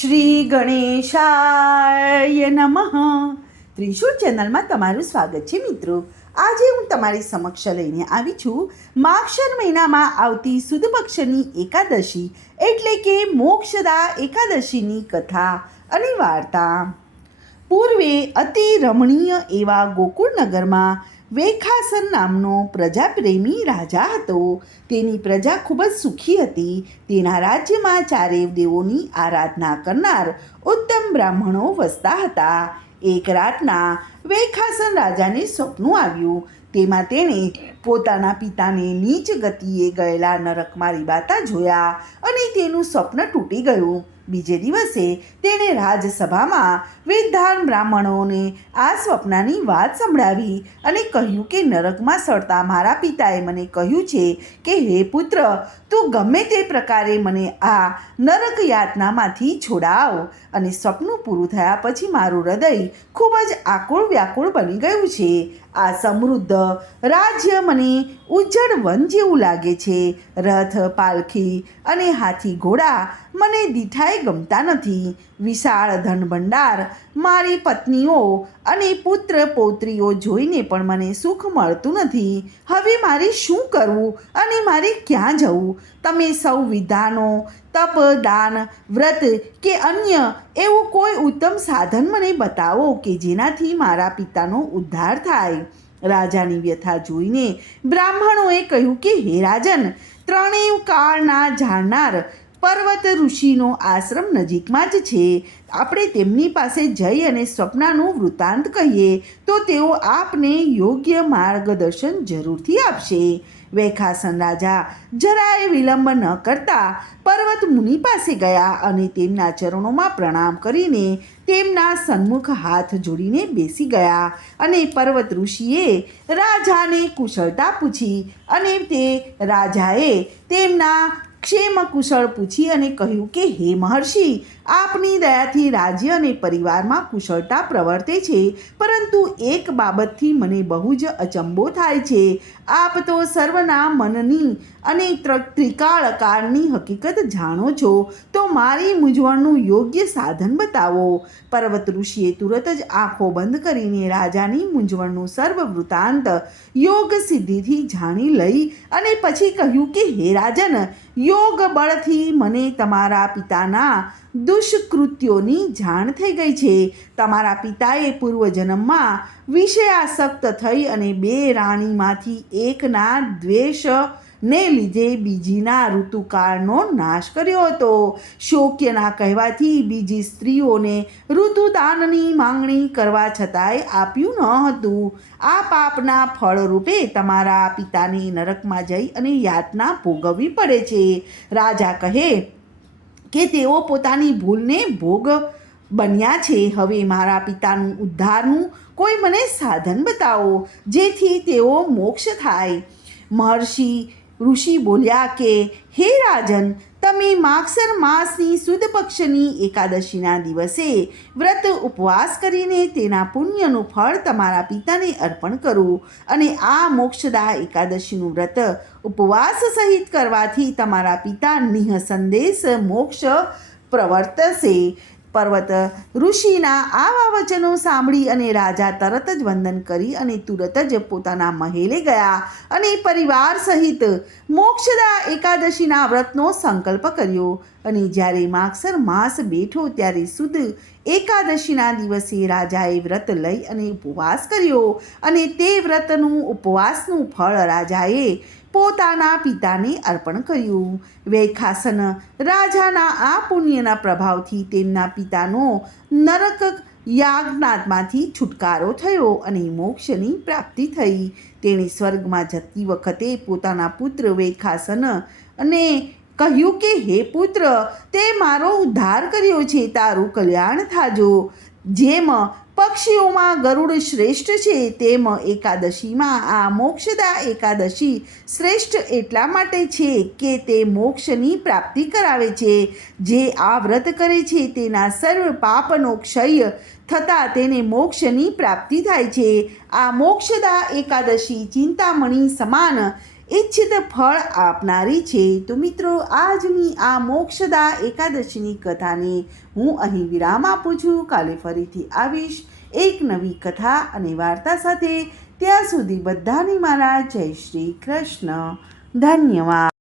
શ્રી ગણેશાય નમઃ. ત્રિશુળ ચેનલમાં તમારું સ્વાગત છે મિત્રો. આજે હું તમારી સમક્ષ લઈને આવી છું. માક્ષર મહિનામાં આવતી સુદ પક્ષની એકાદશી એટલે કે મોક્ષદા એકાદશીની કથા અને વાર્તા. પૂર્વે અતિ રમણીય એવા ગોકુળનગરમાં વેખાસન નામનો પ્રજાપ્રેમી રાજા હતો. તેની પ્રજા ખૂબ જ સુખી હતી. તેના રાજ્યમાં ચારેવ દેવોની આરાધના કરનાર ઉત્તમ બ્રાહ્મણો વસતા હતા. એક રાતના વેખાસન રાજાને સપનું આવ્યું. તેમાં તેણે પોતાના પિતાને નીચ ગતિએ ગયેલા નરકમાં રીબાતા જોયા અને તેનું સ્વપ્ન તૂટી ગયું. બીજે દિવસે તેણે રાજસભામાં વિદ્વાન બ્રાહ્મણોને આ સ્વપ્નની વાત સંભળાવી અને કહ્યું કે, નરકમાં સળતા મારા પિતાએ મને કહ્યું છે કે, હે પુત્ર, તું ગમે તે પ્રકારે મને આ નરક યાતનામાંથી છોડાવ અને સ્વપ્ન પૂરું થયા પછી મારું હૃદય ખૂબ જ આકુળ વ્યાકુળ બની ગયું છે. આ સમૃદ્ધ રાજ્ય મને ઉજ્જડ વન જેવું લાગે છે. રથ, પાલખી અને હાથી ઘોડા મને દીઠાએ ગમતા નથી. વિશાળ ધનભંડાર મારી પત્નીઓ અને પુત્ર પૌત્રીઓ જોઈને પણ મને સુખ મળતું નથી. હવે મારે શું કરવું અને મારે ક્યાં જવું? તમે સૌ વિધાનો, તપ, દાન, વ્રત કે અન્ય એવું કોઈ ઉત્તમ સાધન મને બતાવો કે જેનાથી મારા પિતાનો ઉદ્ધાર થાય? રાજાની વ્યથા જોઈને બ્રાહ્મણોએ કહ્યું કે, હે રાજન, ત્રણેય કાળના જાણનાર પર્વત ઋષિનો આશ્રમ નજીકમાં જ છે. આપણે તેમની પાસે જઈ અને સ્વપ્નાનું વૃત્તાંત કહીએ, તો તેઓ આપને યોગ્ય માર્ગદર્શન જરૂરથી આપશે. વેખાસન રાજા જરાય વિલંબ ન કરતા પર્વત મુનિ પાસે ગયા અને તેમના ચરણોમાં પ્રણામ કરીને તેમના સન્મુખ હાથ જોડીને બેસી ગયા અને પર્વત ઋષિએ રાજાને કુશળતા પૂછી અને તે રાજાએ તેમના ક્ષેમ કુશળ પૂછી અને કહ્યું કે, હે મહર્ષિ આપની દયાથી રાજ્ય અને પરિવારમાં કુશળતા પ્રવર્તે છે, પરંતુ એક બાબતથી મને બહુ જ અચંબો થાય છે. આપ તો સર્વના મનની અને ત્ર- ત્રિકાળકાળની હકીકત જાણો છો, તો મારી મૂંઝવણનું યોગ્ય સાધન બતાવો. પર્વત ઋષિએ તુરત જ આંખો બંધ કરીને રાજાની મૂંઝવણનું સર્વ વૃત્તાંત યોગ સિદ્ધિથી જાણી લઈ અને પછી કહ્યું કે, હે રાજન, યોગ બળથી મને તમારા પિતાના દુષ્કૃત્યોની જાણ થઈ ગઈ છે. તમારા પિતાએ પૂર્વજન્મમાં વિષયાસક્ત થઈ અને બે રાણીમાંથી એકના દ્વેષ ને લીધે બીજીના ઋતુકાળનો નાશ કર્યો હતો. શોક્યના કહેવાથી બીજી સ્ત્રીઓને ઋતુદાનની માંગણી કરવા છતાંય આપ્યું ન હતું. આ પાપના ફળરૂપે તમારા પિતાને નરકમાં જઈ અને યાતના ભોગવવી પડે છે. રાજા કહે કે તેઓ પોતાની ભૂલને ભોગ બન્યા છે. હવે મારા પિતાનું ઉદ્ધારનું કોઈ મને સાધન બતાવો, જેથી તેઓ મોક્ષ થાય. મહર્ષિ ઋષિ બોલ્યા કે, હે રાજન તમે માગસર માસની સુદ પક્ષની એકાદશીના દિવસે વ્રત ઉપવાસ કરીને તેના પુણ્યનું ફળ તમારા પિતાને અર્પણ કરો અને આ મોક્ષદા એકાદશીનું વ્રત ઉપવાસ સહિત કરવાથી તમારા પિતા નિઃસંદેશ મોક્ષ પ્રવર્તશે. પર્વત ઋષિના આવા વચનો સાંભળી અને રાજા તરત જ વંદન કરી અને તુરત જ પોતાના મહેલે ગયા અને પરિવાર સહિત મોક્ષદા એકાદશીના વ્રતનો સંકલ્પ કર્યો. અને જ્યારે માગસર માસ બેઠો ત્યારે સુદ એકાદશીના દિવસે રાજાએ વ્રત લઈ અને ઉપવાસ કર્યો અને તે વ્રતનું ઉપવાસનું ફળ રાજાએ પોતાના પિતાને અર્પણ કર્યું. વૈખાસન રાજાના આ પુણ્યના પ્રભાવથી તેમના પિતાનો નરક યાજ્ઞાતમાંથી છુટકારો થયો અને મોક્ષની પ્રાપ્તિ થઈ. તેણે સ્વર્ગમાં જતી વખતે પોતાના પુત્ર વૈખાસન અને કહ્યું કે, હે પુત્ર, તે મારો ઉદ્ધાર કર્યો છે, તારું કલ્યાણ થાજો. જેમ પક્ષીઓમાં ગરુડ શ્રેષ્ઠ છે, તેમ એકાદશીમાં આ મોક્ષદા એકાદશી શ્રેષ્ઠ એટલા માટે છે કે તે મોક્ષની પ્રાપ્તિ કરાવે છે. જે આ વ્રત કરે છે, તેના સર્વ પાપનો ક્ષય થતાં તેને મોક્ષની પ્રાપ્તિ થાય છે. આ મોક્ષદા એકાદશી ચિંતામણી સમાન ઈચ્છિત ફળ આપનારી છે. તો મિત્રો, આજની આ મોક્ષદા એકાદશીની કથાને હું અહીં વિરામ આપું છું. કાલે ફરીથી આવીશ એક નવી કથા અને વાર્તા સાથે. ત્યાં સુધી બધાની મારા જય શ્રી કૃષ્ણ. ધન્યવાદ.